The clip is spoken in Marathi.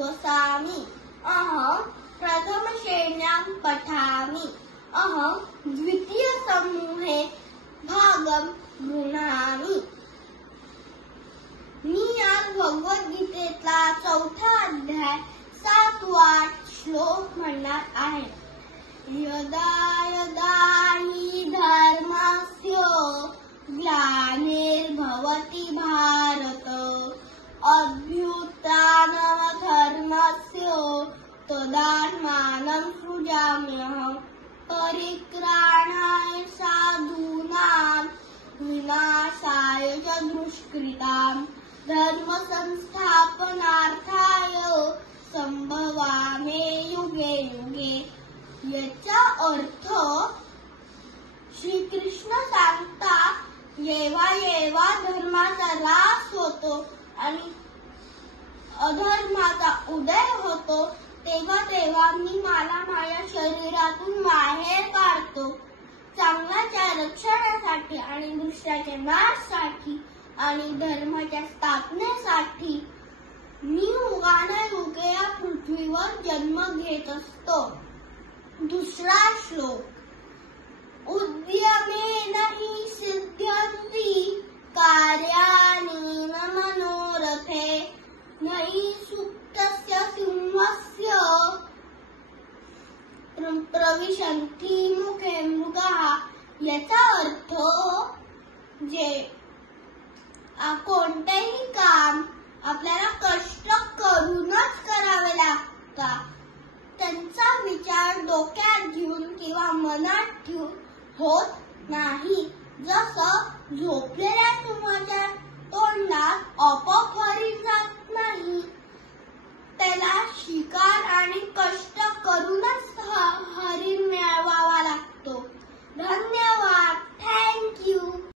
वसामि अहं प्रथमश्रेण्यां पठामि अहं द्वितीयसमूहे भागं गृह्णामि। मी आज भगवद्गीतेतला 4था अध्याय 7वा श्लोक म्हणणार आहे। यदा यदा हि धर्मस्य ग्लानिर्भवति भारत अभ्युत्थानमधर्मस्य तदात्मानं सृजाम्यहम् परित्राणाय साधूनां विनाशाय च दुष्कृतां धर्म संस्थापनार्थाय संभवामि युगे युगे। याचा अर्थ श्रीकृष्ण सांगतात, जेव्हा जेव्हा धर्माचा ह्रास होतो आणि अधर्माचा उदय होतो तेव्हा तेव्हा मी मला माझ्या शरीरातून बाहेर काढतो। चांगल्याच्या रक्षणासाठी आणि दुष्टाच्या नाशासाठी आणि धर्माच्या स्थापनेसाठी मी युगानुयुगे या पृथ्वीवर जन्म घेत असतो। दुसरा श्लोक उद्यमेन हि सिद्ध्यन्ति कार्याणि न मनोरथे नहि सुप्तस्य सिंहस्य प्रविशन्ति मुखे मृगाः। याचा अर्थ जे कोणतेही काम आपल्याला कष्ट करूनच करावे लागतात, त्यांचा विचार डोक्यात घेऊन किंवा मनात ठेवून होत नाही। जसं झोपलेल्या सिंहाच्या तोंडात आपोआप